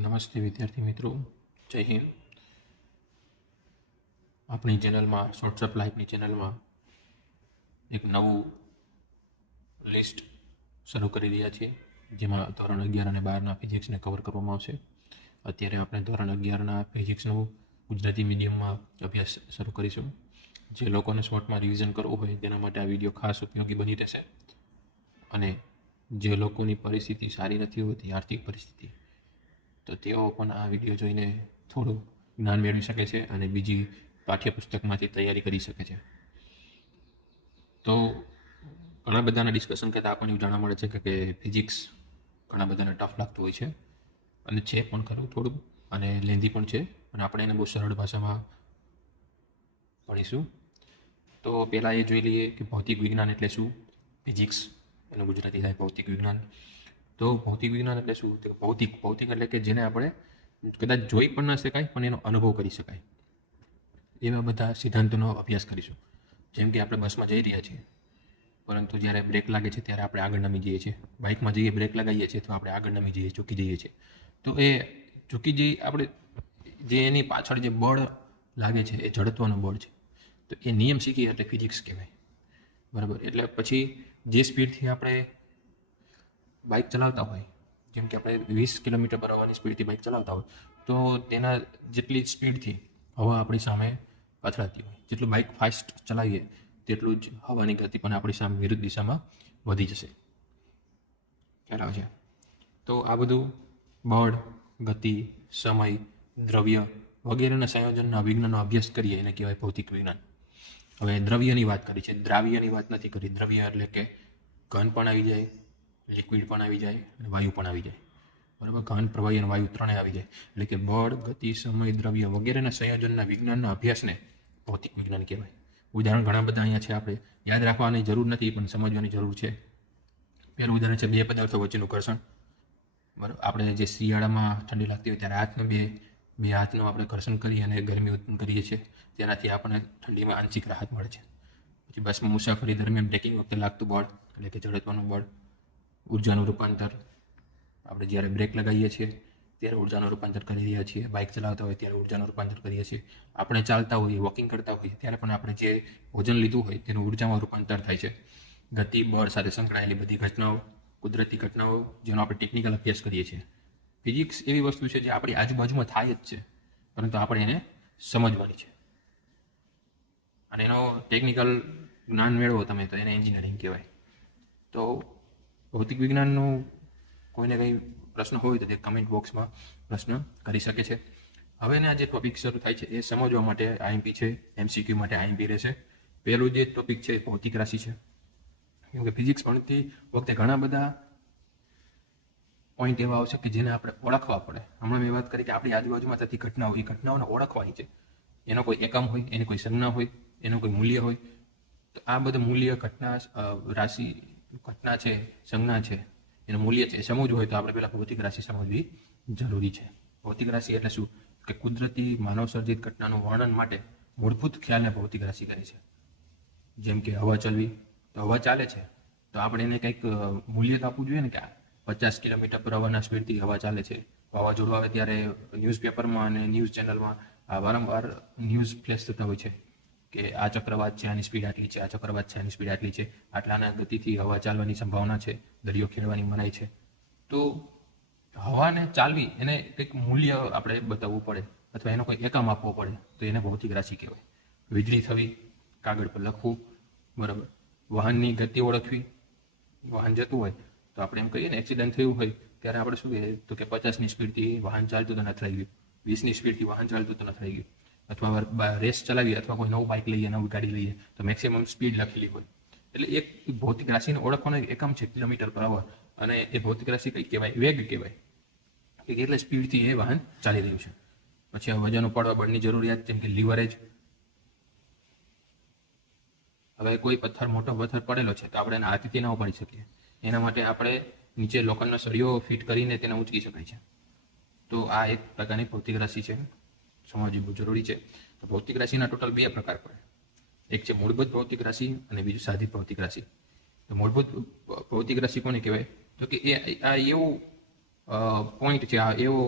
નમસ્તે વિદ્યાર્થી મિત્રો, જય હિન્દ. આપણી ચેનલમાં શોર્ટ્સ ઓફ લાઈફની ચેનલમાં એક નવું લિસ્ટ શરૂ કરી રહ્યા છીએ, જેમાં ધોરણ 11 અને 12ના ફિઝિક્સને કવર કરવામાં આવશે. અત્યારે આપણે ધોરણ 11ના ફિઝિક્સનું ગુજરાતી મીડિયમમાં અભ્યાસ શરૂ કરીશું. જે લોકોને શોર્ટમાં રિવિઝન કરવું હોય તેના માટે આ વિડીયો ખાસ ઉપયોગી બની રહેશે. અને જે લોકોની પરિસ્થિતિ સારી નથી હોતી, આર્થિક પરિસ્થિતિ, તો તેઓ પણ આ વિડીયો જોઈને થોડું જ્ઞાન મેળવી શકે છે અને બીજી પાઠ્યપુસ્તકમાંથી તૈયારી કરી શકે છે. તો ઘણા બધાના ડિસ્કશન કરતાં આપણને એવું જાણવા મળે છે કે ફિઝિક્સ ઘણા બધાને ટફ લાગતું હોય છે, અને છે પણ ખરું થોડું, અને લેન્ધી પણ છે, અને આપણે એને બહુ સરળ ભાષામાં ભણીશું. તો પહેલાં એ જોઈ લઈએ કે ભૌતિક વિજ્ઞાન એટલે શું. ફિઝિક્સ એનું ગુજરાતી થાય ભૌતિક વિજ્ઞાન. તો ભૌતિક વિજ્ઞાન એટલે શું? તો ભૌતિક એટલે કે જેને આપણે કદાચ જોઈ પણ ન શકાય પણ એનો અનુભવ કરી શકાય, એવા બધા સિદ્ધાંતોનો અભ્યાસ કરીશું. જેમ કે આપણે બસમાં જઈ રહ્યા છીએ, પરંતુ જ્યારે બ્રેક લાગે છે ત્યારે આપણે આગળ નમી જઈએ છીએ. બાઇકમાં જઈએ, બ્રેક લગાવીએ છીએ તો આપણે આગળ નમી જઈએ, ચૂકી જઈએ છીએ. તો એ ચૂકી જઈએ આપણે, જે એની પાછળ જે બળ લાગે છે એ જડત્વનું બળ છે. તો એ નિયમ શીખીએ એટલે ફિઝિક્સ કહેવાય, બરાબર. એટલે પછી જે સ્પીડથી આપણે બાઇક ચલાવતા હોય, જેમ કે આપણે 20 કિલોમીટર પર અવરની સ્પીડથી બાઇક ચલાવતા હોય, તો તેના જેટલી સ્પીડથી હવા આપણી સામે અથડાતી હોય, જેટલું બાઇક ફાસ્ટ ચલાવીએ તેટલું જ હવાની ગતિ પણ આપણી સામે વિરુદ્ધ દિશામાં વધી જશે. ખ્યાલ આવે છે? તો આ બધું બળ, ગતિ, સમય, દ્રવ્ય વગેરેના સંયોજનના વિજ્ઞાનનો અભ્યાસ કરીએ એને કહેવાય ભૌતિક વિજ્ઞાન. હવે દ્રવ્યની વાત કરી છે, દ્રાવ્યની વાત નથી કરી. દ્રવ્ય એટલે કે ઘન પણ આવી જાય, લિક્વિડ પણ આવી જાય અને વાયુ પણ આવી જાય, બરાબર. ઘન, પ્રવાહી અને વાયુ ત્રણેય આવી જાય. એટલે કે બળ, ગતિ, સમય, દ્રવ્ય વગેરેના સંયોજનના વિજ્ઞાનના અભ્યાસને ભૌતિક વિજ્ઞાન કહેવાય. ઉદાહરણ ઘણા બધા અહીંયા છે, આપણે યાદ રાખવાની જરૂર નથી પણ સમજવાની જરૂર છે. પહેલું ઉદાહરણ છે બે પદાર્થો વચ્ચેનું ઘર્ષણ, બરાબર. આપણે જે શિયાળામાં ઠંડી લાગતી હોય ત્યારે હાથનું બે હાથનું આપણે ઘર્ષણ કરી અને ગરમી ઉત્પન્ન કરીએ છીએ, તેનાથી આપણને ઠંડીમાં આંશિક રાહત મળે છે. પછી બસમાં મુસાફરી દરમિયાન બ્રેકિંગ વખતે લાગતું બળ એટલે કે જડત્વનું બળ. ઉર્જાનું રૂપાંતર, આપણે જ્યારે બ્રેક લગાવીએ છીએ ત્યારે ઉર્જાનું રૂપાંતર કરી રહ્યા છીએ. બાઇક ચલાવતા હોય ત્યારે ઉર્જાનું રૂપાંતર કરીએ છીએ. આપણે ચાલતા હોઈએ, વોકિંગ કરતા હોઈએ ત્યારે પણ આપણે જે ભોજન લીધું હોય તેનું ઉર્જામાં રૂપાંતર થાય છે. ગતિ, બળ સાથે સંકળાયેલી બધી ઘટનાઓ, કુદરતી ઘટનાઓ, જેનો આપણે ટેકનિકલ અભ્યાસ કરીએ છીએ. ફિઝિક્સ એવી વસ્તુ છે જે આપણી આજુબાજુમાં થાય જ છે, પરંતુ આપણે એને સમજવાની છે, અને એનો ટેકનિકલ જ્ઞાન મેળવો તમે તો એને એન્જિનિયરિંગ કહેવાય. તો ભૌતિક વિજ્ઞાનનું કોઈને કંઈ પ્રશ્ન હોય તો તે કમેન્ટ બોક્સમાં પ્રશ્ન કરી શકે છે. હવેને આ જે ટોપિક શરૂ થાય છે એ સમજવા માટે આઈએમપી છે, એમસીક્યુ માટે આઈએમપી રહેશે. પહેલું જે ટોપિક છે એ ભૌતિક રાશિ છે. કેમ કે ફિઝિક્સ ભણતી વખતે ઘણા બધા પોઈન્ટ એવા આવશે કે જેને આપણે ઓળખવા પડે. હમણાં મેં વાત કરી કે આપણી આજુબાજુમાં થતી ઘટનાઓ, એ ઘટનાઓને ઓળખવાની છે. એનો કોઈ એકમ હોય, એની કોઈ સંજ્ઞા હોય, એનું કોઈ મૂલ્ય હોય. તો આ બધું મૂલ્ય, ઘટના, રાશિ, ઘટના છે, સંજ્ઞા છે, એનું મૂલ્ય છે, એ સમજવું હોય તો આપણે પહેલાં ભૌતિક રાશિ સમજવી જરૂરી છે. ભૌતિક રાશિ એટલે શું? કે કુદરતી માનવ સર્જિત ઘટનાનું વર્ણન માટે મૂળભૂત ખ્યાલને ભૌતિક રાશિ કહે છે. જેમ કે હવા ચલવી, તો હવા ચાલે છે તો આપણે એને કંઈક મૂલ્ય તો આપવું જોઈએ ને, કે 50 કિલોમીટર પર અવરના સ્પીડથી હવા ચાલે છે. વાવાઝોડું આવે ત્યારે ન્યૂઝપેપરમાં અને ન્યૂઝ ચેનલમાં વારંવાર ન્યૂઝ ફ્લેશ થતા હોય છે કે આ ચક્રવાત છે, આની સ્પીડ આટલી છે, આ ચક્રવાત છે, આની સ્પીડ આટલી છે, આટલાના ગતિથી હવા ચાલવાની સંભાવના છે, દરિયો ખેડવાની મનાઈ છે. તો હવાને ચાલવી એને કંઈક મૂલ્ય આપણે બતાવવું પડે, અથવા એનો કોઈ એકમ આપવો પડે, તો એને ભૌતિક રાશિ કહેવાય. વીજળી થવી, કાગળ પર લખવું, બરાબર. વાહનની ગતિ ઓળખવી, વાહન જતું હોય તો આપણે એમ કહીએ ને, એક્સિડન્ટ થયું હોય ત્યારે આપણે શું કહીએ તો કે 50ની સ્પીડથી વાહન ચાલતું તો અથડાઈ ગયું, 20ની સ્પીડથી વાહન ચાલતું તો અથડાઈ ગયું. અથવા રેસ ચલાવીએ અથવા કોઈ નવું બાઇક લઈએ, નવી ગાડી લઈએ તો મેક્સિમમ સ્પીડ લખેલી હોય. એટલે એક ભૌતિક રાશિને ઓળખવાનો એકમ છે કિલોમીટર પર અવર, અને એ ભૌતિક રાશિ કઈ કહેવાય? વેગ કહેવાય, કે કેટલા સ્પીડથી એ વાહન ચાલી રહ્યું છે. પછી વજન ઉપાડવા બળની જરૂરિયાત, જેમ કે લીવરેજ. હવે કોઈ મોટો પથ્થર પડેલો છે તો આપણે એને હાથથી ના ઉપાડી શકીએ, એના માટે આપણે નીચે લોખંડનો સળિયો ફિટ કરીને તેને ઊંચકી શકાય છે. તો આ એક પ્રકારની ભૌતિક રાશિ છે, સમજવી બહુ જરૂરી છે. તો ભૌતિક રાશિના ટોટલ બે પ્રકાર પડે. એક છે મૂળભૂત ભૌતિક રાશિ અને બીજું સાધિત ભૌતિક રાશિ. તો મૂળભૂત ભૌતિક રાશિ કોને કહેવાય? તો કે એ આ એવું પોઈન્ટ છે, આ એવો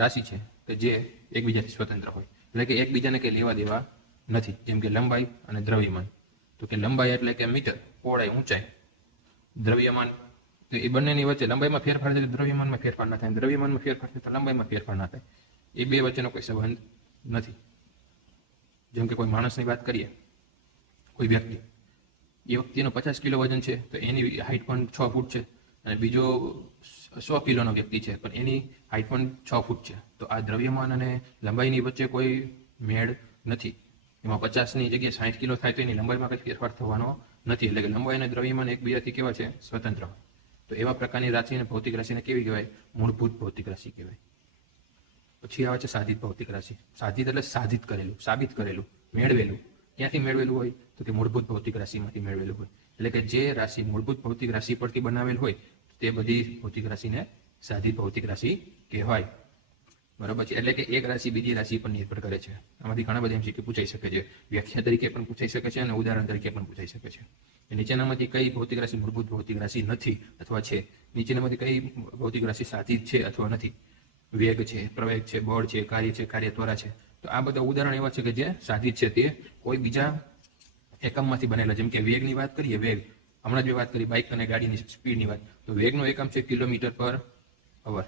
રાશિ છે કે જે એકબીજાથી સ્વતંત્ર હોય, એટલે કે એકબીજાને કંઈ લેવા દેવા નથી. જેમ કે લંબાઈ અને દ્રવ્યમાન. તો કે લંબાઈ એટલે કે મીટર, પહોળાઈ ઊંચાઈ, દ્રવ્યમાન તો એ બંનેની વચ્ચે લંબાઈમાં ફેરફાર થાય તો દ્રવ્યમાનમાં ફેરફાર ના થાય, દ્રવ્યમાનમાં ફેરફાર થાય તો લંબાઈમાં ફેરફાર ના થાય. એ બે વચ્ચેનો કોઈ સંબંધ નથી. જેમ કે કોઈ માણસની વાત કરીએ, કોઈ વ્યક્તિ, એ વ્યક્તિનો 50 કિલો વજન છે તો એની હાઇટ પણ 6 ફૂટ છે, અને બીજો 100 કિલોનો વ્યક્તિ છે પણ એની હાઇટ પણ 6 ફૂટ છે. તો આ દ્રવ્યમાન અને લંબાઈની વચ્ચે કોઈ મેળ નથી. એમાં 50ની જગ્યાએ 60 કિલો થાય તો એની લંબાઈમાં કંઈ ફેરફાર થવાનો નથી. એટલે કે લંબાઈ અને દ્રવ્યમાન એકબીજાથી કેવા છે? સ્વતંત્ર. તો એવા પ્રકારની રાશિને ભૌતિક રાશિને કેવી કહેવાય? મૂળભૂત ભૌતિક રાશિ કહેવાય. પછી આવે છે સાધિત ભૌતિક રાશિ. સાધિત એટલે સાધિત કરેલું, સાબિત કરેલું, મેળવેલું. ક્યાંથી મેળવેલું હોય? તો કે મૂળભૂત ભૌતિક રાશિમાંથી મેળવેલું હોય. એટલે કે જે રાશિ મૂળભૂત ભૌતિક રાશિ પરથી બનાવેલ હોય તે બધી ભૌતિક રાશિને સાધિત ભૌતિક રાશિ કહેવાય. બરાબર છે. એટલે કે એક રાશિ બીજી રાશિ પર નિર્ભર કરે છે. આમાંથી ઘણા બધા MCQ પૂછાઈ શકે છે. વ્યાખ્યા તરીકે પણ પૂછાઈ શકે છે અને ઉદાહરણ તરીકે પણ પૂછાઈ શકે છે. નીચેનામાંથી કઈ ભૌતિક રાશિ મૂળભૂત ભૌતિક રાશિ નથી અથવા છે? નીચેનામાંથી કઈ ભૌતિક રાશિ સાધિત છે અથવા નથી? વેગ છે, પ્રવેગ છે, બળ છે, કાર્ય છે, કાર્ય ત્વરા છે. તો આ બધા ઉદાહરણ એવા છે કે જે સાધિત છે, તે કોઈ બીજા એકમમાંથી બનેલા. જેમ કે વેગની વાત કરીએ, વેગ હમણાં જ વાત કરી બાઇક અને ગાડીની સ્પીડની વાત, તો વેગનો એકમ છે કિલોમીટર પર અવર,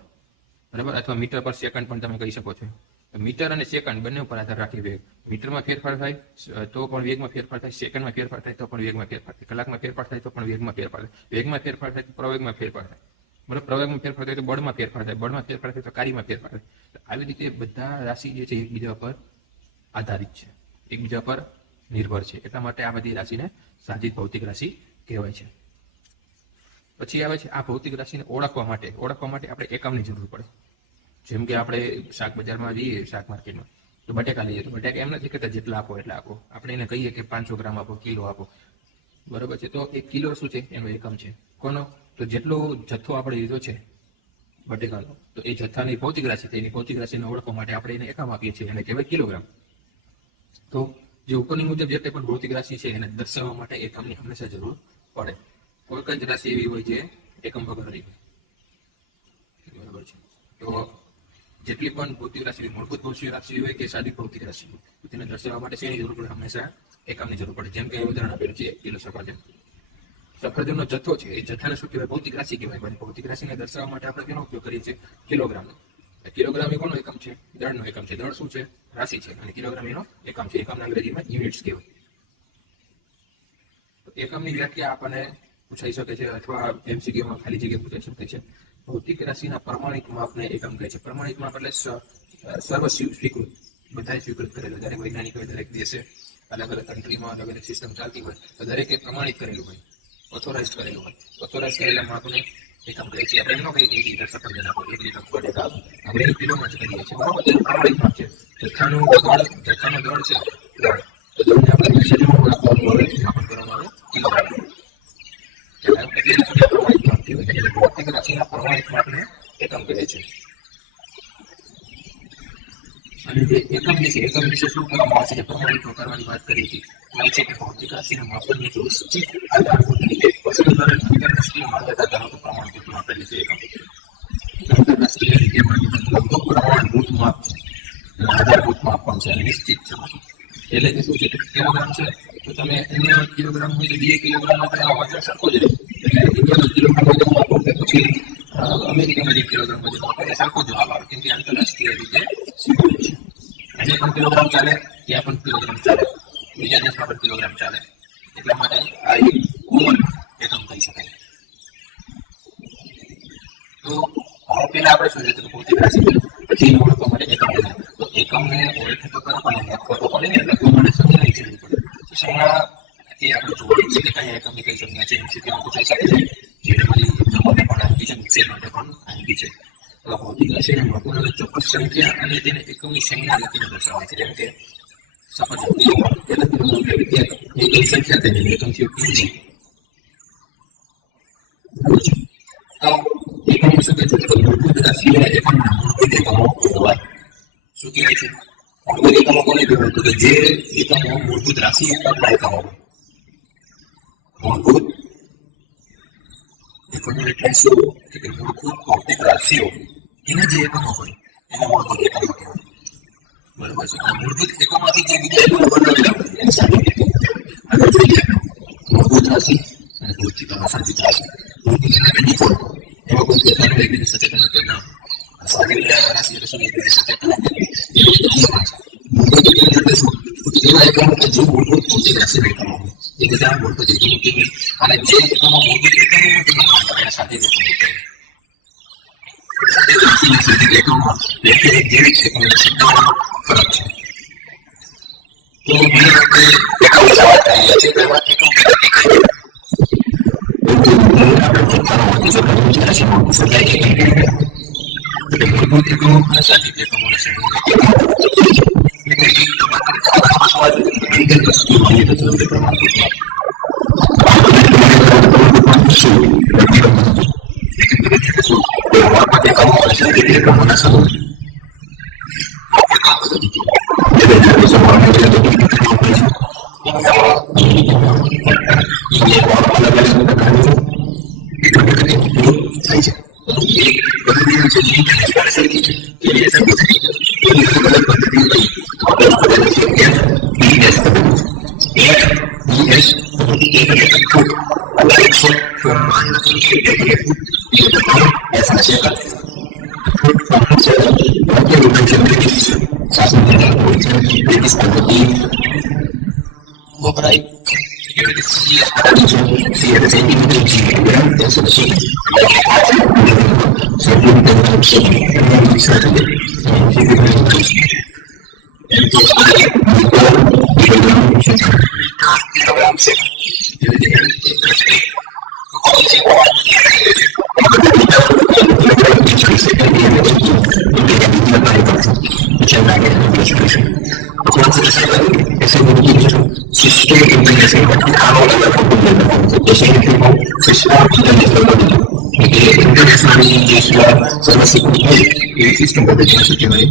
બરાબર, અથવા મીટર પર સેકન્ડ પણ તમે કહી શકો છો. મીટર અને સેકન્ડ બંને ઉપર આધાર રાખી વેગ. મીટરમાં ફેરફાર થાય તો પણ વેગમાં ફેરફાર થાય, સેકન્ડમાં ફેરફાર થાય તો પણ વેગમાં ફેરફાર થાય, કલાકમાં ફેરફાર થાય તો પણ વેગમાં ફેરફાર થાય, વેગમાં ફેરફાર થાય તો પ્રવેગમાં ફેરફાર થાય, બરાબર, પ્રવેગમાં ફેરફાર થાય તો બળમાં ફેરફાર થાય, બળમાં ફેરફાર થાય તો કાર્યમાં ફેરફાર થાય. આવી રીતે બધા રાશિ જે છે એકબીજા પર આધારિત છે, એકબીજા પર નિર્ભર છે. એટલા માટે આ બધી રાશિને સાધિત ભૌતિક રાશિ કહેવાય છે. પછી આવે છે આ ભૌતિક રાશિને ઓળખવા માટે આપણે એકમની જરૂર પડે. જેમ કે આપણે શાક બજારમાં જઈએ, શાક માર્કેટમાં, તો બટેકા લઈએ તો બટેકા એમ નથી કહેતા જેટલા આપો એટલા આપો. આપણે એને કહીએ કે 500 ગ્રામ આપો, કિલો આપો, બરોબર છે. તો એક કિલો શું છે? એનો એકમ છે. કોનો? તો જેટલો જથ્થો આપણે લીધો છે બટેકાનો, તો એ જથ્થાની ભૌતિક રાશિ છે. એની ભૌતિક રાશિને ઓળખવા માટે આપણે એને એકમ આપીએ છીએ, એને કહેવાય કિલોગ્રામ. તો જે ઉપરની મુજબ જે કંઈ પણ ભૌતિક રાશિ છે એને દર્શાવવા માટે એકમની હંમેશા જરૂર પડે. કોઈ જ રાશિ એવી હોય જે એકમ વગરની હોય, બરાબર છે. તો જેટલી પણ ભૌતિક રાશિ, મૂળભૂત ભૌતિક રાશિ હોય કે સાદી ભૌતિક રાશિ હોય, તેને દર્શાવવા માટે શેની જરૂર પડે? હંમેશા એકમની જરૂર પડે. જેમ કે ઉદાહરણ આપેલું છે 1 કિલો સફરજન. સફરજનનો જથ્થો છે, એ જથ્થાને શું કહેવાય? ભૌતિક રાશિ કહેવાય. ભૌતિક રાશિને દર્શાવવા માટે આપણે તેનો ઉપયોગ કરીએ છીએ કિલોગ્રામનો. કિલોગ્રામ એ કોનો એકમ છે? દળનો એકમ છે. દળ શું છે? રાશિ છે. અને કિલોગ્રામ એનો એકમ છે. એકમના અંગ્રેજીમાં યુનિટ્સ કહેવાય. તો એકમની વ્યાખ્યા આપણને પૂછાઈ શકે છે અથવા MCQમાં ખાલી જગ્યા પૂછાઈ શકે છે. ભૌતિક રાશિના પ્રમાણિક માપને એકમ કહે છે. પ્રમાણિક માપ એટલે સર્વ સ્વીકૃત, બધાએ સ્વીકૃત કરેલું. દરેક વૈજ્ઞાનિકોએ, દરેક દેશે, અલગ અલગ કન્ટ્રીમાં અલગ અલગ સિસ્ટમ ચાલતી હોય તો દરેકે પ્રમાણિત કરેલું હોય, ઓથોરાઇઝ કરેલું હોય. ઓથોરાઇઝ કરેલા માપને એકમ કહે છે. આપણે એમનો કહીએ 1 લીટર સફરજન આપો, 1 લીટર બટેકા આપો, આપણે એ કિલોમાં જ કરીએ છીએ, બરાબર. તેનું પ્રમાણિક માપ છે. જથ્થાનો દળ છે, દળ. તો દળને આપણે મેસેજમાં રાખવાનું આવે, માપન કરવાનું આવે કિલોગ્રામ. ભૌતિક રાશિના પ્રમાણિક માપને એકમ કહે છે. અને જે એકમ વિશે શું કરવામાં આવે છે? પ્રમાણિત કરવાની વાત કરી હતી. આવે છે કે ભૌતિક રાશિના માપનની ચોક્કસ આધારભૂત રીતે પસંદ કરેલ આંતરરાષ્ટ્રીય માન્યતા ધરાવતું પ્રમાણભૂત માપેલું છે એકમ. આંતરરાષ્ટ્રીય રીતે માન્યતા પ્રમાણભૂત માપ છે, આધારભૂત માપ પણ છે અને નિશ્ચિત છે. એટલે કે શું છે? કિલોગ્રામ છે તો તમે એને કિલોગ્રામ હોય તો 2 કિલોગ્રામમાં તમારો વજન સરખો જ રહે. એટલે કિલોગ્રામ વજન આપો પછી અમેરિકામાં 1 કિલોગ્રામ વજન આપો એ સરખો જવાબ આવે, કેમ કે આંતરરાષ્ટ્રીય રીતે સ્વીકૃત છે. આજે પણ કિલોગ્રામ ચાલે, ત્યાં પણ કિલોગ્રામ ચાલે, બીજા દેશમાં પણ કિલોગ્રામ ચાલે. એટલા માટે આ એક કોમન એકમ કહી શકાય. તો પહેલા આપણે શું છે? ભૌતિક રાશિ પછી ઓળખવા માટે એકમ. તો એકમને ઓળખે તો કરવાનો લખવો તો પડે ને, લખવા માટે સંજ્ઞાની જરૂર પડે. તો સંજ્ઞા એ આપણે જોઈ છે કે કયા એકમની કઈ સંજ્ઞા છે, MCQમાં પૂછાઈ શકે છે. જેને બધી એક્ઝામોને પણ આપી છે, વિષય માટે પણ આપી છે. તો ભૌતિક રાશિના માપોને ચોક્કસ સંખ્યા અને તેને એકમની સંજ્ઞા લખીને દર્શાવે છે. જેમ કે સફરજન એક સંખ્યા તેની એકમથી કીધી. એકમ શું કહે છે? મૂળભૂત રાશિઓના એકમના મૂળભૂત એકમો કહેવાય. શું કહેવાય છે? મૂળભૂત એકમો કોને કહેવાય? તો કે જે એકમો મૂળભૂત રાશિ પરના એકમો હોય. મૂળભૂત એકમો એટલે શું? કે મૂળભૂત ભૌતિક રાશિઓ એના જે એકમો હોય મૂળભૂત એકમોથી જે બીજા એકમો બનાવેલા હોય એની સાથે આગળ જોઈએ મૂળભૂત રાશિ અને ભૌતિક સંચિત રાશિ. મૂળભૂત એટલે કે ડિફોલ્ટ એમાં કોઈ પ્રકારનું એકબીજા સાથે કનેક્ટેડ ના હોય. સામાન્ય રાશિ એટલે શું એકબીજા સાથે કનેક્ટેડ એ રીતે મૂળભૂત એકમ એટલે શું એવા એકમો કે જે મૂળભૂત ભૌતિક રાશિ એકમો હોય એ બધા મૂળભૂત એકમો કેવી અને જે એકમો મૂળભૂત એકમો એના સાથે એકમો વ્યક્તિ જેવી છે ફરક છે. તો બીજી વખતે એકમ વાત કરીએ છીએ તેમાં એકમ આપણે પોતાનો વધુ રાશિ મૂળભૂત એકમો અને સાચી એકમોને સિસ્ટમ પદ્ધતિને શું કહેવાય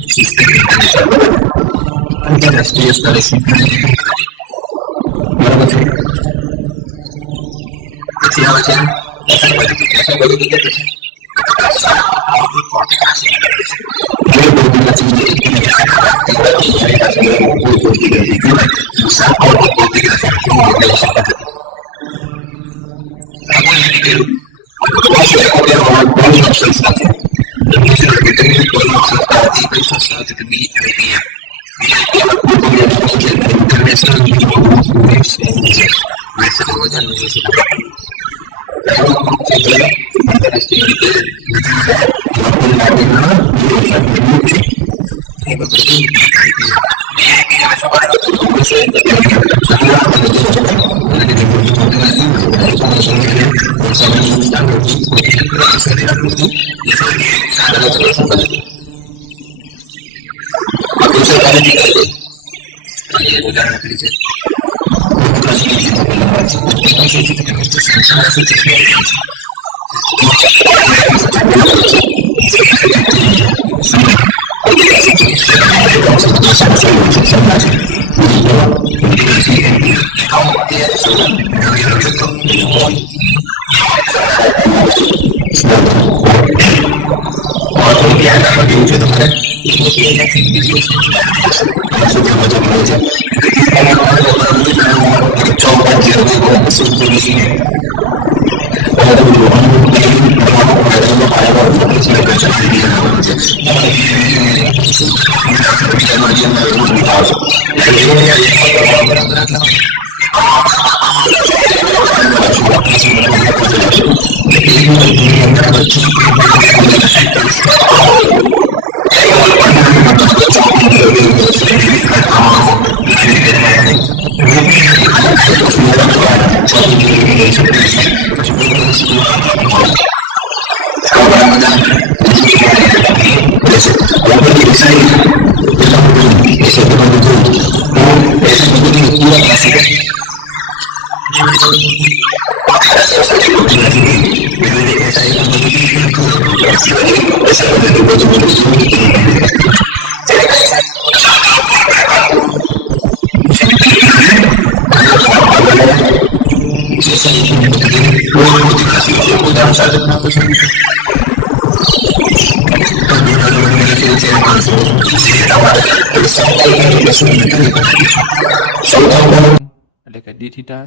આંતરરાષ્ટ્રીય સ્તરે બરાબર છે. પછી આવે છે એટલે સમતલ કોણ એટલે શું નક્કી કરીશું. સૌથી પહેલું એટલે કે ડી થીટા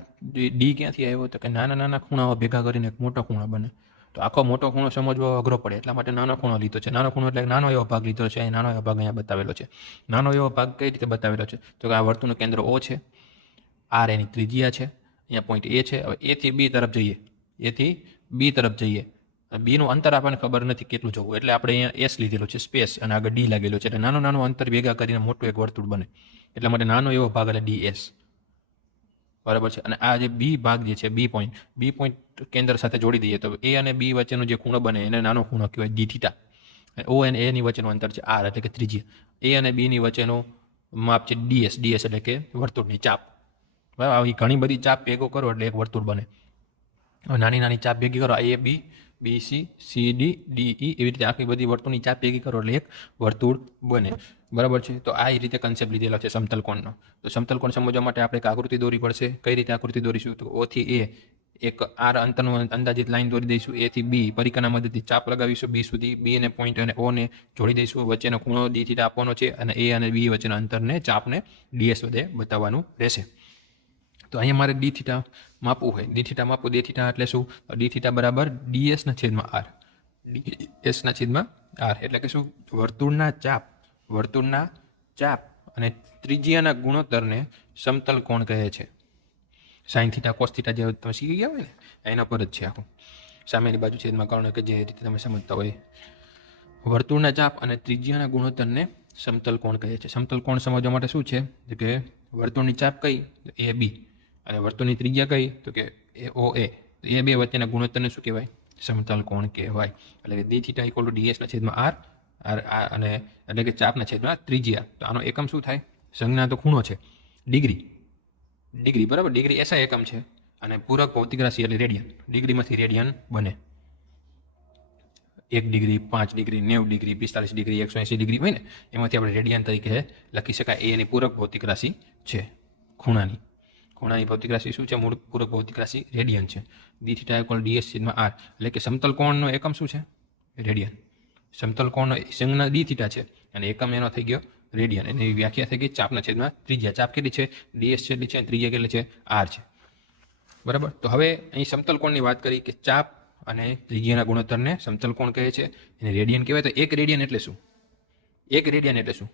ડી ક્યાંથી આવ્યો તો કે નાના નાના ખૂણાઓ ભેગા કરીને એક મોટો ખૂણો બને. તો આખો મોટો ખૂણો સમજવો અઘરો પડે, એટલા માટે નાનો ખૂણો લીધો છે. નાનો ખૂણો એટલે નાનો એવો ભાગ લીધો છે. અહીં નાનો એવો ભાગ અહીંયા બતાવેલો છે. નાનો એવો ભાગ કઈ રીતે બતાવેલો છે તો કે આ વર્તુળનું કેન્દ્ર ઓ છે, આર એની ત્રિજ્યા છે, અહીંયા પોઈન્ટ એ છે. હવે એથી બી તરફ જઈએ, એથી બી તરફ જઈએ. બીનું અંતર આપણને ખબર નથી કેટલું જવું, એટલે આપણે અહીંયા એસ લીધેલો છે સ્પેસ, અને આગળ ડી લાગેલો છે. એટલે નાનું નાનું અંતર ભેગા કરીને મોટું એક વર્તુળ બને, એટલા માટે નાનો એવો ભાગ એટલે ડી એસ. બરાબર છે. અને આ જે બી ભાગ જે છે, બી પોઈન્ટ કેન્દ્ર સાથે જોડી દઈએ તો એ અને બી વચ્ચેનો જે ખૂણો બને એને નાનો ખૂણો કહેવાય ડી થીટા. ઓ અને એની વચ્ચેનું અંતર છે આર એટલે કે ત્રિજ્યા. એ અને બીની વચ્ચેનું માપ છે ડીએસ. ડીએસ એટલે કે વર્તુળની ચાપ. બરાબર, આવી ઘણી બધી ચાપ ભેગો કરો એટલે એક વર્તુળ બને. હવે નાની નાની ચાપ ભેગી કરો, A B, B C, C D, D E, એવી રીતે આખી બધી વર્તુળની ચાપ ભેગી કરો એટલે એક વર્તુળ બને. બરાબર છે. તો આ રીતે કન્સેપ્ટ લીધેલો છે સમતલ કોણનો. તો સમતલ કોણ સમજવા માટે આપણે એક આકૃતિ દોરવી પડશે. કઈ રીતે આકૃતિ દોરીશું તો ઓ થી એ એક આર અંતરનું અંદાજિત લાઈન દોરી દઈશું. એ થી બી પરિઘના મદદથી ચાપ લગાવીશું બી સુધી. બી ને પોઈન્ટ અને ઓ ને જોડી દઈશું. વચ્ચેનો ખૂણો ડી થીટા આપવાનો છે અને એ અને બી વચ્ચેના અંતરને ચાપને ડીએસ વડે બતાવવાનું રહેશે. તો અહીંયા મારે ડી થીટા માપવું હોય, ડી થીટા માપવું. ડી થીટા એટલે શું? ડી થીટા બરાબર ડીએસના છેદમાં આર. ડીએસના છેદમાં આર એટલે કે શું? વર્તુળના ચાપ અને ત્રિજ્યાના ગુણોત્તરને સમતલ કોણ કહે છે. સાઇન થીટા, કોસ થીટા જે તમે શીખી ગયા હોય ને એના પર જ છે આખું. સામેની બાજુ છેદમાં કર્ણ કે જે રીતે તમે સમજતા હોય. વર્તુળના ચાપ અને ત્રિજ્યાના ગુણોત્તરને સમતલ કોણ કહે છે. સમતલ કોણ સમજવા માટે શું છે કે વર્તુળની ચાપ કઈ? એ બી. અને વર્તુળની ત્રિજ્યા કઈ? તો કે એ ઓ એ. એ બે વચ્ચેના ગુણોત્તરને શું કહેવાય? સમતલ કોણ કહેવાય. એટલે કે ડી થીટા ઇક્વલ ટુ ડીએસના છેદમાં આર અને એટલે કે ચાપના છેદમાં ત્રિજ્યા. તો આનો એકમ શું થાય? સંજ્ઞા તો ખૂણો છે, ડિગ્રી. બરાબર, ડિગ્રી એસા એકમ છે. અને પૂરક ભૌતિક રાશિ એટલે રેડિયન. ડિગ્રીમાંથી રેડિયન બને. 1 degree, 5 degree, 90 degree, 45 degree, 180 degree હોય ને એમાંથી આપણે રેડિયન તરીકે લખી શકાય. એ એની પૂરક ભૌતિક રાશિ છે. ખૂણાની ભૌતિક રાશિ શું છે? મૂળ પૂરક ભૌતિક રાશિ રેડિયન છે. ડી થીટા ઇક્વલ ડીએસ છેદમાં આર એટલે કે સમતલ કોણનો એકમ શું છે? રેડિયન. સમતલ કોણનો સંજ્ઞા ડી થીટા છે અને એકમ એનો થઈ ગયો રેડિયન. એની વ્યાખ્યા થઈ ગઈ ચાપના છેદમાં ત્રિજ્યા. ચાપ કેટલી છે? ડીએસ કેટલી છે? ત્રિજ્યા કેટલી છે? આર છે. બરાબર. તો હવે અહીં સમતલ કોણની વાત કરી કે ચાપ અને ત્રિજ્યાના ગુણોત્તરને સમતલ કોણ કહે છે, એને રેડિયન કહેવાય. તો એક રેડિયન એટલે શું?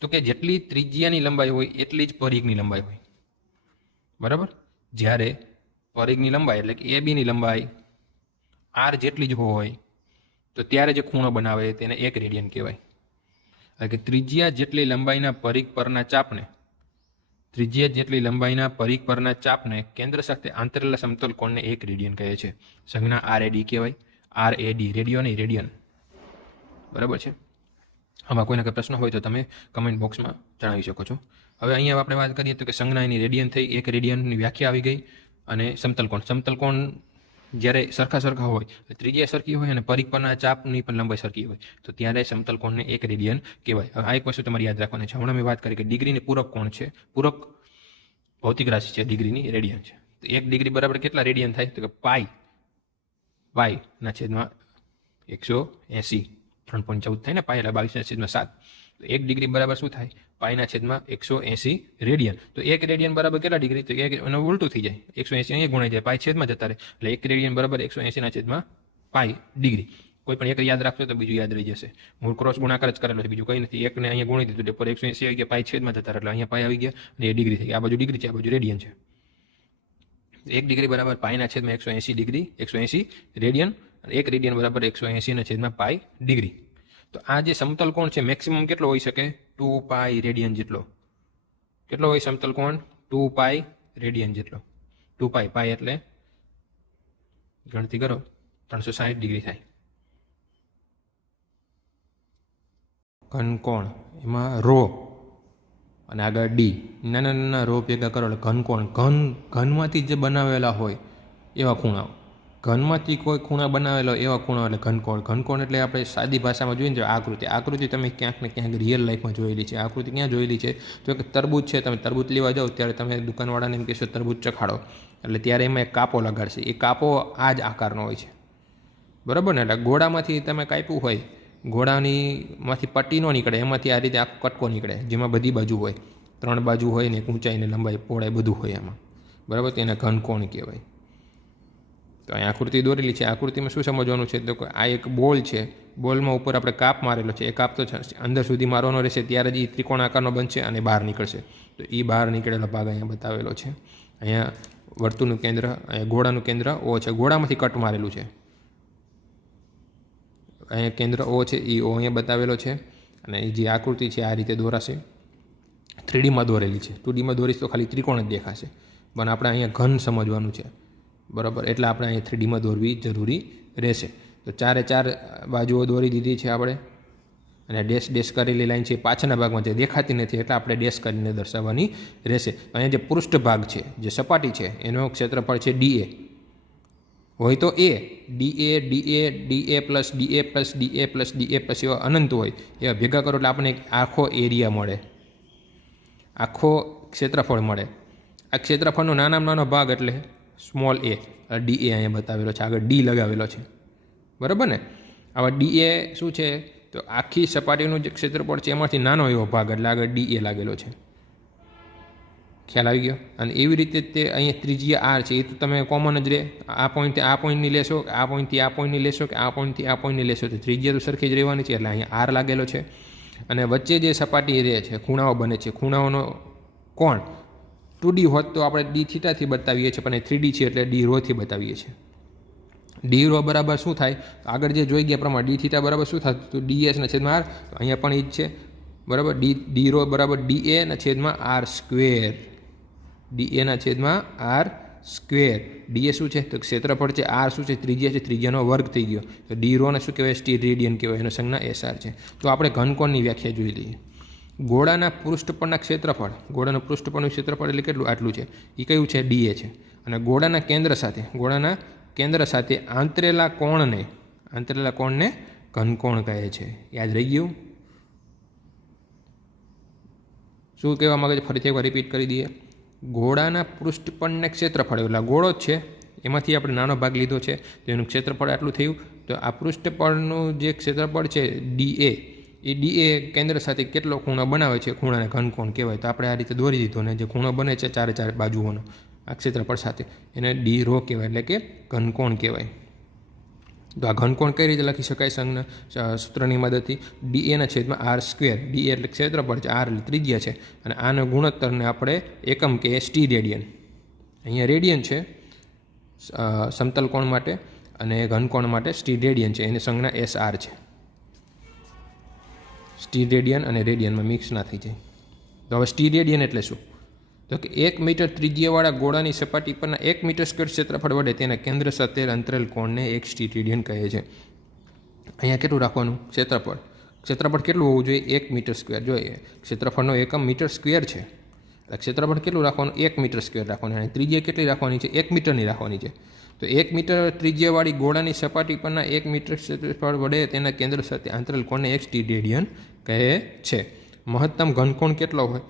તો કે જેટલી ત્રિજ્યાની લંબાઈ હોય એટલી જ પરિઘની લંબાઈ હોય. બરાબર. જ્યારે પરિઘની લંબાઈ એટલે કે એ બીની લંબાઈ આર જેટલી જ હોય તો ત્યારે જે ખૂણો બનાવે તેને એક રેડિયન કહેવાય. એટલે કે ત્રિજ્યા જેટલી લંબાઈના પરિઘ પરના ચાપને કેન્દ્ર સાથે આંતરેલા સમતલ કોણને એક રેડિયન કહે છે. સંજ્ઞા આર એ ડી કહેવાય. આર એ ડી, રેડિયો નહીં, રેડિયન. બરાબર છે. આમાં કોઈને કોઈ પ્રશ્ન હોય તો તમે કમેન્ટ બોક્સમાં જણાવી શકો છો. હવે અહીંયા આપણે વાત કરીએ તો કે સંજ્ઞા એની રેડિયન થઈ. એક રેડિયનની વ્યાખ્યા આવી ગઈ. અને સમતલ કોણ જ્યારે સરખા હોય, ત્રિજ્યા સરખી હોય અને પરિઘ પરના ચાપની પણ લંબાઈ સરખી હોય તો ત્યારે સમતલ કોણને એક રેડિયન કહેવાય. હવે આ એક વસ્તુ તમારે યાદ રાખવાની છે. હમણાં મેં વાત કરી કે ડિગ્રીની પૂરક કોણ છે, પૂરક ભૌતિક રાશિ છે ડિગ્રીની, રેડિયન છે. તો 1 ડિગ્રી બરાબર કેટલા રેડિયન થાય? તો કે પાઈના છેદમાં 180. 3.14 થાય ને પાઈ એટલે 22/7. તો 1 ડિગ્રી બરાબર શું થાય? પાઈના છેદમાં 180 રેડિયન. તો 1 રેડિયન બરાબર કેટલા ડિગ્રી? તો એનું ઉલટું થઈ જાય. 180 અહીંયા ગુણાઈ જાય, પાઈ છેદમાં જતા રહે. એટલે 1 રેડિયન બરાબર 180ના છેદમાં પાઈ ડિગ્રી. કોઈ પણ એક યાદ રાખશો તો બીજું યાદ રહી જશે. મૂળ ક્રોસ ગુણાકાર જ કરેલો છે, બીજું કંઈ નથી. એકને અહીંયા ગુણી દીધું એટલે 180 આવી ગયા, પાઈ છેદમાં જતા રહે એટલે અહીંયા પાઈ આવી ગયા અને એ ડિગ્રી થઈ. આ બાજુ ડિગ્રી છે, આ બાજુ રેડિયન છે. 1 ડિગ્રી બરાબર પાઈના છેદમાં 180 ડિગ્રી, 180 રેડિયન. 1 રેડિયન બરાબર 180ના છેદમાં પાઈ ડિગ્રી. તો આ જે સમતલ કોણ છે મેક્સિમમ કેટલો હોઈ શકે? 2 પાઈ રેડિયન જેટલો. કેટલો હોય સમતલ કોણ? 2 પાઈ રેડિયન જેટલો. 2 પાઈ એટલે ગણતરી કરો 360 ડિગ્રી થાય. ઘનકોણ એમાં રો અને આગળ ડી, નાના રો ભેગા કરો એટલે ઘનકોણ. ઘનમાંથી જે બનાવેલા હોય એવા ખૂણાઓ. ઘનમાંથી કોઈ ખૂણા બનાવેલો એવા ખૂણા એટલે ઘનકોણ. ઘનકોણ એટલે આપણે સાદી ભાષામાં જોઈએ ને આકૃતિ તમે ક્યાંક ને ક્યાંક રિયલ લાઈફમાં જોયેલી છે. આકૃતિ ક્યાં જોયેલી છે? તો કે તરબૂચ છે. તમે તરબૂચ લેવા જાઓ ત્યારે તમે દુકાનવાળાને એમ કહેશો તરબૂચ ચખાડો એટલે ત્યારે એમાં એક કાપો લગાડશે. એ કાપો આ જ આકારનો હોય છે. બરાબર ને? એટલે ગોળામાંથી તમે કાપ્યું હોય, ગોળાનીમાંથી પટ્ટી ન નીકળે, એમાંથી આ રીતે આખો કટકો નીકળે, જેમાં બધી બાજુ હોય, 3 બાજુ હોય ને ઊંચાઈ ને લંબાઈ પહોળાઈ બધું હોય એમાં, બરાબર. તો એને ઘનકોણ કહેવાય. તો અહીં આકૃતિ દોરેલી છે. આકૃતિમાં શું સમજવાનું છે, તો આ એક બોલ છે, બોલમાં ઉપર આપણે કાપ મારેલો છે. એ કાપ તો અંદર સુધી મારવાનો રહેશે, ત્યારે જ એ ત્રિકોણ આકારનો બનશે અને બહાર નીકળશે. તો એ બહાર નીકળેલો ભાગ અહીંયા બતાવેલો છે. અહીંયા વર્તુળનું કેન્દ્ર, અહીંયા ગોળાનું કેન્દ્ર O છે, ગોળામાંથી કટ મારેલું છે. અહીંયા કેન્દ્ર O છે, એ O અહીંયા બતાવેલો છે. અને એ જે આકૃતિ છે આ રીતે દોરાશે. 3Dમાં દોરેલી છે. 2Dમાં દોરીશ તો ખાલી ત્રિકોણ જ દેખાશે, પણ આપણે અહીંયા ઘન સમજવાનું છે, બરાબર. એટલે આપણે અહીંયા 3Dમાં દોરવી જરૂરી રહેશે. તો 4 બાજુઓ દોરી દીધી છે આપણે, અને ડેશ કરેલી લાઈન છે પાછળના ભાગમાં જે દેખાતી નથી, એટલે આપણે ડેશ કરીને દર્શાવવાની રહેશે. અહીંયા જે પૃષ્ઠભાગ છે, જે સપાટી છે, એનો ક્ષેત્રફળ છે DA હોય તો DA plus DA plus DA plus DA plus એવા અનંત હોય, એવા ભેગા કરો એટલે આપણને એક આખો એરિયા મળે, આખો ક્ષેત્રફળ મળે. આ ક્ષેત્રફળનો નાનામાં નાનો ભાગ એટલે સ્મોલ a, DA અહીંયા બતાવેલો છે, આગળ D લગાવેલો છે, બરાબર ને. આવા DA શું છે, તો આખી સપાટીનું જે ક્ષેત્રફળ છે એમાંથી નાનો એવો ભાગ, એટલે આગળ DA લાગેલો છે. ખ્યાલ આવી ગયો. અને એવી રીતે તે અહીંયા ત્રિજ્યા R છે, એ તો તમે કોમન જ રહે. આ પોઈન્ટથી આ પોઈન્ટની લેશો, આ પોઈન્ટથી આ પોઈન્ટની લેશો, કે આ પોઈન્ટથી આ પોઈન્ટની લેશો, તો ત્રિજ્યા તો સરખી જ રહેવાની છે, એટલે અહીંયા R લાગેલો છે. અને વચ્ચે જે સપાટી રહે છે, ખૂણાઓ બને છે, ખૂણાઓનો કોણ 2D હોત તો આપણે D થીટાથી બતાવીએ છીએ, પણ એ 3D છે એટલે D રોથી બતાવીએ છીએ. D રો બરાબર શું થાય, આગળ જે જોઈ ગયા પ્રમાણે D થીટા બરાબર શું થતું, તો DS/R. અહીંયા પણ એ જ છે, બરાબર. D રો બરાબર DA/R square, DA/R square. DA શું છે, તો ક્ષેત્રફળ છે, R શું છે, ત્રિજ્યા છે, ત્રિજ્યાનો વર્ગ થઈ ગયો. તો D રોને શું કહેવાય, સ્ટીરેડિયન કહેવાય, એનો સંજ્ઞા SR છે. તો આપણે ઘનકોણની વ્યાખ્યા જોઈ લઈએ. ગોળાના પૃષ્ઠ પરના ક્ષેત્રફળ, ગોળાનું પૃષ્ઠ પરનું ક્ષેત્રફળ એટલે કેટલું, આટલું છે. એ કયું છે, DA છે. અને ગોળાના કેન્દ્ર સાથે આંતરેલા કોણને ઘનકોણ કહે છે. યાદ રહી ગયું? શું કહેવા માંગે છે, ફરીથી એકવાર રિપીટ કરી દઈએ. ગોળાના પૃષ્ઠ પરને ક્ષેત્રફળ, એટલે ગોળો જ છે, એમાંથી આપણે નાનો ભાગ લીધો છે, તો એનું ક્ષેત્રફળ આટલું થયું. તો આ પૃષ્ઠ પરનું જે ક્ષેત્રફળ છે DA, એ DA કેન્દ્ર સાથે કેટલો ખૂણો બનાવે છે, ખૂણાને ઘનકોણ કહેવાય. તો આપણે આ રીતે દોરી દીધો, ને જે ખૂણો બને છે 4 બાજુઓનો આ ક્ષેત્રફળ સાથે, એને D રો કહેવાય, એટલે કે ઘનકોણ કહેવાય. તો આ ઘનકોણ કઈ રીતે લખી શકાય, સૂત્રની મદદથી. DA/R સ્ક્વેર, DA એટલે ક્ષેત્રફળ છે, R એટલે ત્રિજ્યા છે, અને આનો ગુણોત્તરને આપણે એકમ કે સ્ટીરેડિયન. અહીંયા રેડિયન છે સમતલ કોણ માટે, અને ઘનકોણ માટે સ્ટીરેડિયન છે, એની સંજ્ઞા SR છે. સ્ટીરેડિયન અને રેડિયનમાં મિક્સ ના થઈ જાય. તો હવે સ્ટીરેડિયન એટલે શું, તો કે 1 મીટર ત્રિજ્યાવાળા ગોળાની સપાટી પરના 1 મીટર સ્ક્વેર ક્ષેત્રફળ વડે તેના કેન્દ્ર સાથે અંતરેલ કોણને એક સ્ટીરેડિયન કહે છે. અહીંયા કેટલું રાખવાનું, ક્ષેત્રફળ કેટલું હોવું જોઈએ, 1 મીટર સ્ક્વેર. જોઈએ ક્ષેત્રફળનો એકમ મીટર સ્ક્વેર છે, એટલે ક્ષેત્રફળ કેટલું રાખવાનું, 1 મીટર સ્ક્વેર રાખવાનું. અને ત્રિજ્યા કેટલી રાખવાની છે, 1 મીટરની રાખવાની છે. તો 1 મીટર ત્રિજ્યાવાળી ગોળાની સપાટી પરના 1 મીટર ક્ષેત્રફળ વડે તેના કેન્દ્ર સાથે આંતરેલ કોણને એક સ્ટીરેડિયન કહે છે. મહત્તમ ઘનકોણ કેટલો હોય,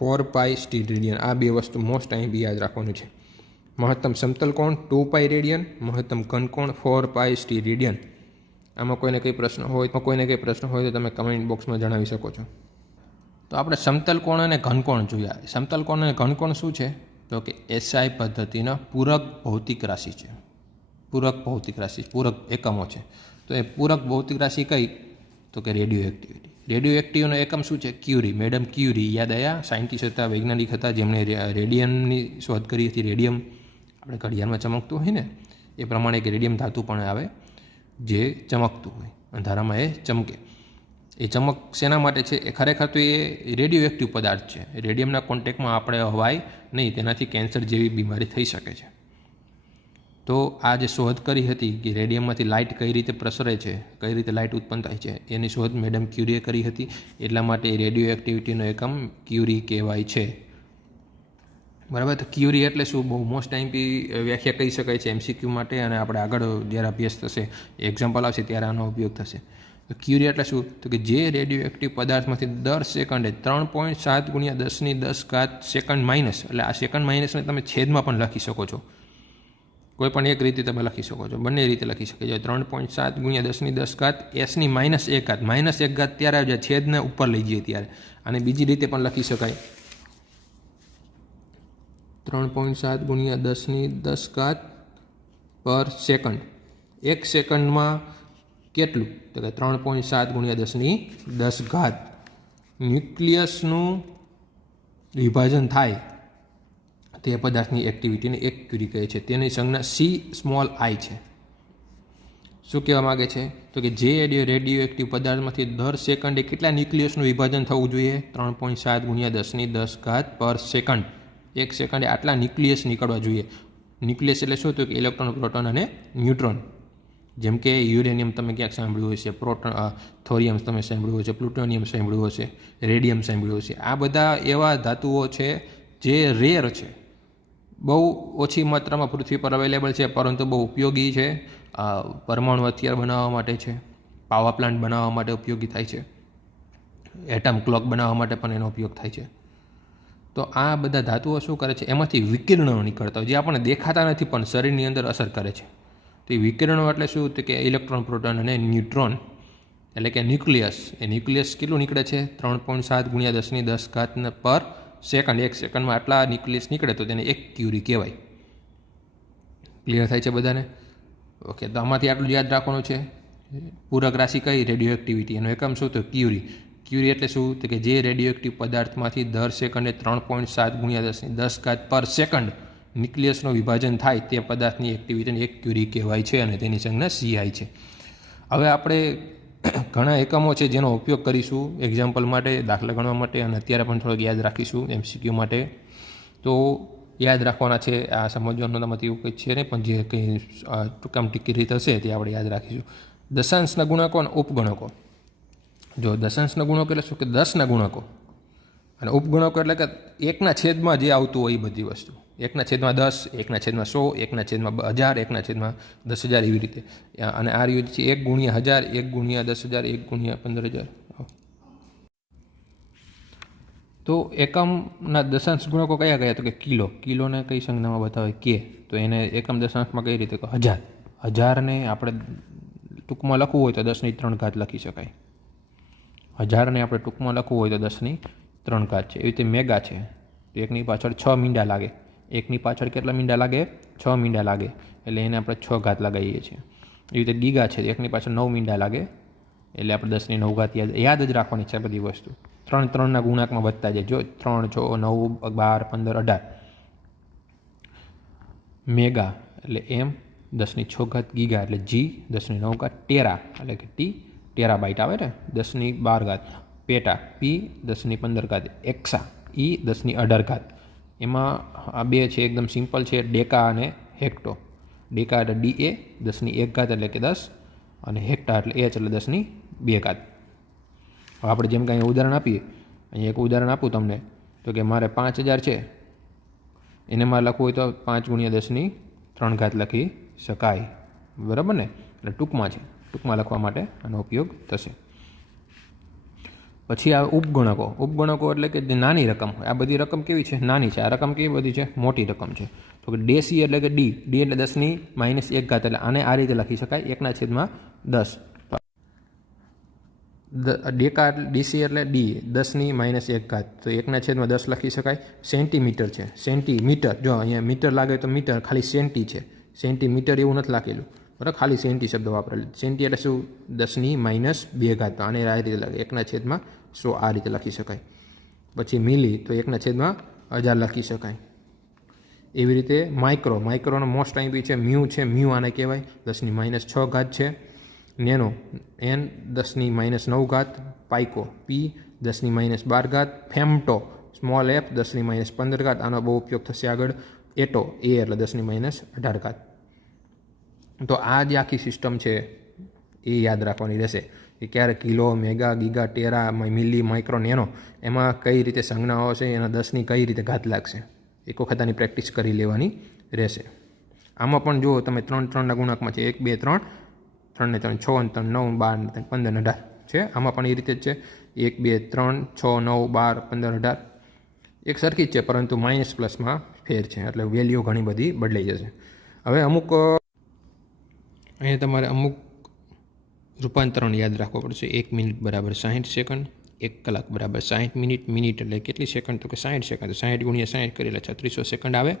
4π સ્ટીરેડિયન. આ બે વસ્તુ મોસ્ટ અહીં બી યાદ રાખવાનું છે. મહત્તમ સમતલ કોણ 2π રેડિયન, મહત્તમ ઘનકોણ 4π સ્ટીરેડિયન. આમાં કોઈને કંઈ પ્રશ્ન હોય તો તમે કમેન્ટ બોક્સમાં જણાવી શકો છો. તો આપણે સમતલ કોણ અને ઘનકોણ જોયા. સમતલ કોણ અને ઘનકોણ શું છે, તો કે SI પદ્ધતિના પૂરક ભૌતિક રાશિ છે. પૂરક એકમો છે. તો એ પૂરક ભૌતિક રાશિ કઈ, તો કે રેડિયો એક્ટિવિટી. રેડિયો એક્ટિવનો એકમ શું છે, ક્યુરી. મેડમ ક્યુરી યાદ આવ્યા, સાયન્ટિસ્ટ હતા, વૈજ્ઞાનિક હતા, જેમણે રેડિયમની શોધ કરી હતી. રેડિયમ આપણે ઘડિયાળમાં ચમકતું હોય ને, એ પ્રમાણે એક રેડિયમ ધાતુ પણ આવે જે ચમકતું હોય, અંધારામાં એ ચમકે. એ ચમક શેના માટે છે, એ ખરેખર તો એ રેડિયો એક્ટિવ પદાર્થ છે. રેડિયમના કોન્ટેક્ટમાં આપણે હવાય નહીં, તેનાથી કેન્સર જેવી બીમારી થઈ શકે છે. તો આ જે શોધ કરી હતી કે રેડિયમમાંથી લાઇટ કઈ રીતે પ્રસરે છે, કઈ રીતે લાઇટ ઉત્પન્ન થાય છે, એની શોધ મેડમ ક્યુરીએ કરી હતી. એટલા માટે રેડિયો એક્ટિવિટીનો એકમ ક્યુરી કહેવાય છે. બરાબર. તો ક્યુરી એટલે શું, બહુ મોસ્ટ ટાઈમ વ્યાખ્યા કહી શકાય છે MCQ માટે, અને આપણે આગળ જ્યારે અભ્યાસ થશે, એક્ઝામ્પલ આવશે ત્યારે આનો ઉપયોગ થશે. તો ક્યુરી એટલે શું, તો કે જે રેડિયો એક્ટિવ પદાર્થમાંથી દર સેકન્ડે 3.7 × 10⁻10 સેકન્ડ માઇનસ, એટલે આ સેકન્ડ માઇનસને તમે છેદમાં પણ લખી શકો છો. કોઈ પણ એક રીતે તમે લખી શકો છો, બંને રીતે લખી શકે છે. 3.7 ગુણ્યા 10⁻10 એસની -1 ત્યારે આવે છેદને ઉપર લઈ જઈએ ત્યારે. અને બીજી રીતે પણ લખી શકાય 3.7 ગુણ્યા 10⁻10 પર સેકન્ડ. 1 સેકન્ડમાં કેટલું? તો કે 3.7 ગુણ્યા 10⁻10 ન્યુક્લિયસનું વિભાજન થાય તે પદાર્થની એક્ટિવિટીને 1 ક્યુરી કહે છે. તેની સંજ્ઞા C છે. શું કહેવા માગે છે? તો કે જે રેડિયો એક્ટિવ પદાર્થમાંથી દર સેકન્ડે કેટલા ન્યુક્લિયસનું વિભાજન થવું જોઈએ? 3.7 ગુણ્યા 10⁻10 પર સેકન્ડ. 1 સેકન્ડે આટલા ન્યુક્લિયસ નીકળવા જોઈએ. ન્યુક્લિયસ એટલે શું? તો કે ઇલેક્ટ્રોન, પ્રોટોન અને ન્યુટ્રોન. જેમ કે યુરેનિયમ તમે ક્યાંક સાંભળ્યું હશે, થોરિયમ તમે સાંભળ્યું હશે, પ્લુટોનિયમ સાંભળ્યું હશે, રેડિયમ સાંભળ્યું હશે. આ બધા એવા ધાતુઓ છે જે રેર છે, બહુ ઓછી માત્રામાં પૃથ્વી પર અવેલેબલ છે, પરંતુ બહુ ઉપયોગી છે. પરમાણુ હથિયાર બનાવવા માટે છે, પાવર પ્લાન્ટ બનાવવા માટે ઉપયોગી થાય છે, એટમ ક્લોક બનાવવા માટે પણ એનો ઉપયોગ થાય છે. તો આ બધા ધાતુઓ શું કરે છે? એમાંથી વિકિરણો નીકળતા હોય જે આપણને દેખાતા નથી પણ શરીરની અંદર અસર કરે છે. તો એ વિકિરણો એટલે શું? તો કે ઇલેક્ટ્રોન, પ્રોટોન અને ન્યુટ્રોન એટલે કે ન્યુક્લિયસ. એ ન્યુક્લિયસ કેટલું નીકળે છે? 3.7 ગુણ્યા 10⁻10 પર સેકન્ડ. 1 સેકન્ડમાં આટલા ન્યુક્લિયસ નીકળે તો તેને 1 ક્યુરી કહેવાય. ક્લિયર થાય છે બધાને? ઓકે, તો આમાંથી આટલું યાદ રાખવાનું છે. પૂરક રાશિ કઈ? Radio activity. એનો એકમ શું? તો ક્યુરી. ક્યુરી એટલે શું? તો કે જે રેડિયો એક્ટિવ પદાર્થમાંથી દર સેકન્ડે 3.7 ગુણ્યા 10⁻10 પર સેકન્ડ ન્યુક્લિયસનું વિભાજન થાય તે પદાર્થની એક્ટિવિટીને 1 ક્યુરી કહેવાય છે અને તેની સંજ્ઞા CI છે. હવે આપણે ઘણા એકમો છે જેનો ઉપયોગ કરીશું એક્ઝામ્પલ માટે, દાખલા ગણવા માટે, અને અત્યારે પણ થોડોક યાદ રાખીશું MCQ માટે. તો યાદ રાખવાના છે. આ સમજવાનું તમારાથી એવું કંઈ છે નહીં, પણ જે કંઈ ટૂંકામ ટીકી રીત હશે તે આપણે યાદ રાખીશું. દશાંશના ગુણકો અને ઉપગણકો. જો દશાંશના ગુણકો એટલે શું? કે 10ના ગુણકો, અને ઉપગણકો એટલે કે 1ના છેદમાં જે આવતું હોય એ બધી વસ્તુ. 1/10, 1/100, 1/1000, 1/10,000 એવી રીતે. અને આ રહ્યું છે 1 ગુણ્યા 1000, 1 ગુણ્યા 10,000, 1 ગુણ્યા 15,000. તો એકમના દશાંશ ગુણકો કયા કયા? તો કે કિલો. કિલોને કઈ સંજ્ઞામાં બતાવે? કે. તો એને એકમ દશાંશમાં કઈ રીતે? તો 1000. 1000ને આપણે ટૂંકમાં લખવું હોય તો 10⁻3 લખી શકાય. 1000ને આપણે ટૂંકમાં લખવું હોય તો 10⁻3 છે. એવી રીતે મેગા છે તો એકની પાછળ 6 મીંડા લાગે. એકની પાછળ કેટલા મીંડા લાગે? 6 મીંડા લાગે, એટલે એને આપણે 6 લગાવીએ છીએ. એવી રીતે ગીગા છે, એકની પાછળ 9 મીંડા લાગે, એટલે આપણે 10⁻9 યાદ જ રાખવાની છે બધી વસ્તુ. 3ના ગુણાંકમાં વધતા જાય. જો 3, 6, 9, 12, 15, 18. મેગા એટલે M, 10⁻6 ગીગા એટલે G, 10⁻9 ટેરા એટલે કે T, ટેરાબાઇટ આવે ને. 10⁻12 પેટા, P, 10⁻15 એક્સા, E, 10⁻18. એમાં આ બે છે એકદમ સિમ્પલ છે, ડેકા અને હેક્ટો. ડેકા એટલે DA, 10⁻1 એટલે કે 10, અને હેક્ટા એટલે H એટલે 10⁻2. હવે આપણે જેમ કાંઈ ઉદાહરણ આપીએ, અહીંયા એક ઉદાહરણ આપું તમને, તો કે મારે 5000 છે, એને મારે લખવું હોય તો 5 ગુણ્યા 10⁻3 લખી શકાય. બરાબર ને? એટલે ટૂંકમાં છે, ટૂંકમાં લખવા માટે આનો ઉપયોગ થશે. પછી આ ઉપગણકો. ઉપગણકો એટલે કે જે નાની રકમ હોય. આ બધી રકમ કેવી છે? નાની છે. આ રકમ કેવી બધી છે? મોટી રકમ છે. તો કે ડેસી એટલે કે ડી. ડી એટલે 10⁻1 એટલે આને આ રીતે લખી શકાય 1/10. ડેકા ડીસી એટલે ડી, 10⁻1. તો 1/10 લખી શકાય. સેન્ટીમીટર છે. સેન્ટીમીટર, જો અહીંયા મીટર લાગે તો મીટર, ખાલી સેન્ટી છે. સેન્ટીમીટર એવું નથી લખેલું, બરાબર? ખાલી સેન્ટી શબ્દ વાપરેલું. સેન્ટી એટલે શું? 10⁻2. આને આ રીતે લખે 1/100 આ રીતે લખી શકાય. પછી મિલી તો 1/1000 લખી શકાય. એવી રીતે માઇક્રો. માઇક્રોનો મોસ્ટ આઈમ્પી છે મ્યુ છે. મ્યુ આને કહેવાય. 10⁻6 છે. Nano N, 10⁻9. Pico P, 10⁻12. Femto small f, 10⁻15. આનો બહુ ઉપયોગ થશે આગળ. એટો A એટલે 10⁻18. તો આ જે આખી સિસ્ટમ છે એ યાદ રાખવાની રહેશે કે ક્યારે કિલો, મેગા, ગીગા, ટેરા, મિલી, માઇક્રો, નેનો એમાં કઈ રીતે સંજ્ઞાઓ છે, એના 10ની કઈ રીતે ઘાત લાગશે. એક વખત આની પ્રેક્ટિસ કરી લેવાની રહેશે. આમાં પણ જુઓ તમે 3/3ના ગુણાંકમાં છે 1, 2, 3, 3 ને 3, 6 ને 3, 9, 12 ને 15 ને 18 છે. આમાં પણ એ રીતે જ છે 1, 2, 3, 6, 9, 12, 15, 18 એક સરખી જ છે, પરંતુ માઇનસ પ્લસમાં ફેર છે, એટલે વેલ્યુ ઘણી બધી બદલાઈ જશે. હવે અમુક અહીંયા તમારે અમુક રૂપાંતરણ યાદ રાખવું પડશે. 1 મિનિટ બરાબર 60 સેકન્ડ, 1 કલાક બરાબર 60 મિનિટ. મિનિટ એટલે કેટલી સેકન્ડ? તો કે 60 સેકન્ડ. 60 ગુણ્યા 60 કરી એટલે 3600 સેકન્ડ આવે.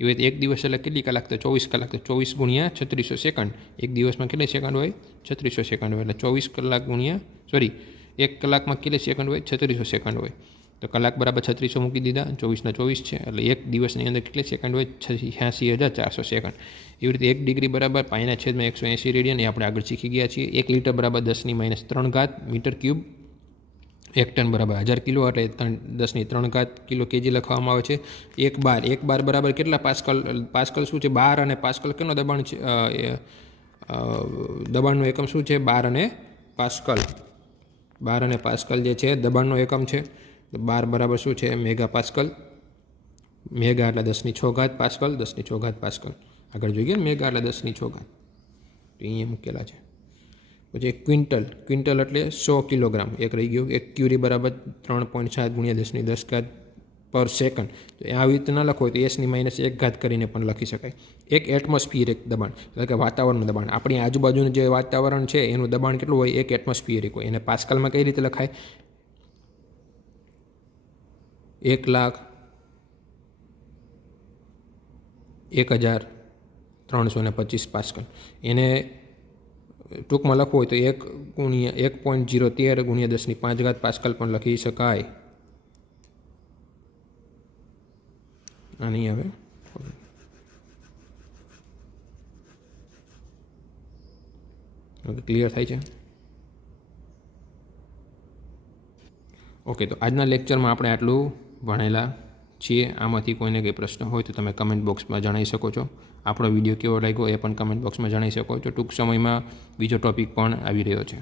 એવી રીતે એક દિવસ એટલે કેટલી કલાક? તો 24 કલાક. તો 24 ગુણ્યા 3600 સેકન્ડ. એક દિવસમાં કેટલી સેકન્ડ હોય? 3600 સેકન્ડ હોય. એટલે 24 કલાક ગુણ્યા 1 કલાકમાં કેટલી સેકન્ડ હોય? 3600 સેકન્ડ હોય. તો કલાક બરાબર 3600 મૂકી દીધા. 24 ના 24 છે એટલે એક દિવસની અંદર કેટલી સેકન્ડ હોય? 86,400 સેકન્ડ. એવી રીતે 1 ડિગ્રી બરાબર π/180 રેડિયન એ આપણે આગળ શીખી ગયા છીએ. 1 લીટર બરાબર 10⁻³ મીટર ક્યુબ. 1 ટન બરાબર 1000 કિલો એટલે 10⁻³ કિલો કેજી લખવામાં આવે છે. 1 બાર બરાબર કેટલા પાસ્કલ? પાસ્કલ શું છે? બાર. અને પાસ્કલ કેટલો દબાણ છે? દબાણનો એકમ શું છે? બાર અને પાસ્કલ. બાર અને પાસ્કલ જે છે દબાણનો એકમ છે. તો બાર બરાબર શું છે? Mega pascal. મેગા એટલે 10⁶ પાસ્કલ. 10⁶ પાસ્કલ. આગળ જોઈએ ને, મેગા એટલે 10⁶ તો અહીંયા મૂકેલા છે. પછી ક્વિન્ટલ. ક્વિન્ટલ એટલે 100 કિલોગ્રામ. એક રહી ગયું. 1 ક્યુરી બરાબર 3.7 ગુણ્યા 10⁻10 પર સેકન્ડ. તો આવી રીતે ના લખો હોય તો S⁻1 કરીને પણ લખી શકાય. 1 એટમોસ્ફિયરિક દબાણ એટલે કે વાતાવરણનું દબાણ. આપણી આજુબાજુનું જે વાતાવરણ છે એનું દબાણ કેટલું હોય? 1 એટમોસ્ફિયરિક હોય. એને પાસ્કલમાં કઈ રીતે લખાય? 1,01,325 પાસ્કલ. એને ટૂંકમાં લખવું હોય તો 1.013 ગુણ્યા 10⁵ પાસ્કલ પણ લખી શકાય. આની હવે ક્લિયર થાય છે? ઓકે, તો આજના લેક્ચરમાં આપણે આટલું ભણેલા છીએ. આમાંથી કોઈને કંઈ પ્રશ્ન હોય તો તમે કમેન્ટ બોક્સમાં જણાવી શકો છો. આપણો વિડીયો કેવો લાગ્યો એ પણ કમેન્ટ બોક્સમાં જણાવી શકો છો. ટૂંક સમયમાં બીજો ટૉપિક પણ આવી રહ્યો છે.